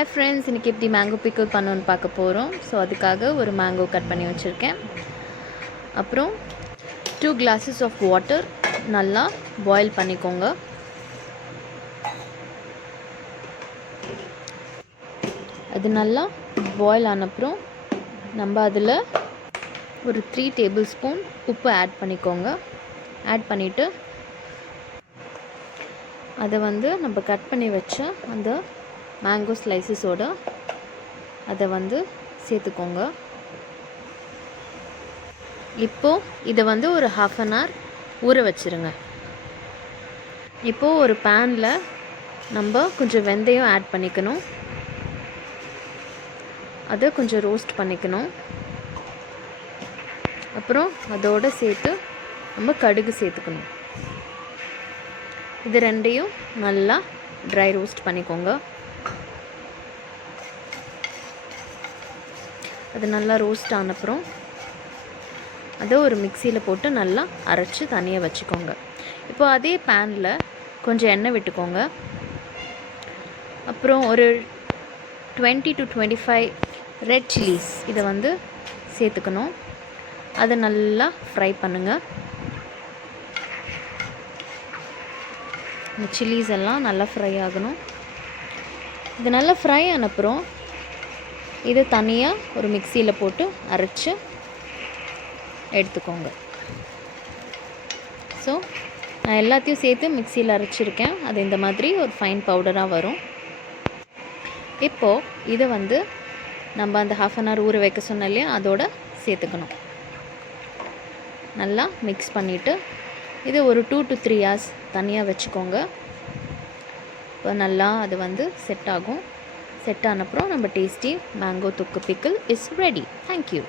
Hi friends, இன்னைக்கு எப்படி mango pickle பண்ணணும்னு பார்க்க போகிறோம். ஸோ அதுக்காக ஒரு மேங்கோ கட் பண்ணி வச்சுருக்கேன். அப்புறம் 2 glasses of water நல்லா பாயில் பண்ணிக்கோங்க. அது நல்லா பாயில் ஆனப்புறம் நம்ம அதில் ஒரு 3 tablespoon உப்பு ஆட் பண்ணிக்கோங்க. ஆட் பண்ணிவிட்டு அதை நம்ம கட் பண்ணி வச்ச அந்த மேங்கோ ஸ்லைசஸோடு அதை சேர்த்துக்கோங்க. இப்போது இதை ஒரு half an hour ஊற வச்சுருங்க. இப்போது ஒரு பேனில் நம்ம கொஞ்சம் வெந்தயம் ஆட் பண்ணிக்கணும். அதை கொஞ்சம் ரோஸ்ட் பண்ணிக்கணும். அப்புறம் அதோடு சேர்த்து நம்ம கடுகு சேர்த்துக்கணும். இது ரெண்டையும் நல்லா ட்ரை ரோஸ்ட் பண்ணிக்கோங்க. அது நல்லா ரோஸ்ட் ஆனப்புறம் அதை ஒரு மிக்சியில் போட்டு நல்லா அரைச்சி தனியாக வச்சுக்கோங்க. இப்போ அதே பேனில் கொஞ்சம் எண்ணெய் விட்டுக்கோங்க. அப்புறம் ஒரு 20 to 25 ரெட் சில்லிஸ் இதை சேர்த்துக்கணும். அதை நல்லா ஃப்ரை பண்ணுங்கள். இந்த சில்லிஸ் எல்லாம் நல்லா ஃப்ரை ஆகணும். இது நல்லா ஃப்ரை ஆனப்புறம் இதை தனியாக ஒரு மிக்சியில் போட்டு அரைச்சி எடுத்துக்கோங்க. ஸோ நான் எல்லாத்தையும் சேர்த்து மிக்சியில் அரைச்சிருக்கேன். அது இந்த மாதிரி ஒரு ஃபைன் பவுடராக வரும். இப்போது இதை நம்ம அந்த half an hour ஊற வைக்க சொன்னோம் இல்லையா, அதோடு சேர்த்துக்கணும். நல்லா மிக்ஸ் பண்ணிவிட்டு இது ஒரு 2 to 3 hours தனியாக வச்சுக்கோங்க. இப்போ நல்லா அது செட் ஆகும். செட் ஆனப்புறம் நம்ம டேஸ்டி மேங்கோ தொக்கு பிக்கிள் இஸ் ரெடி. தேங்க்யூ.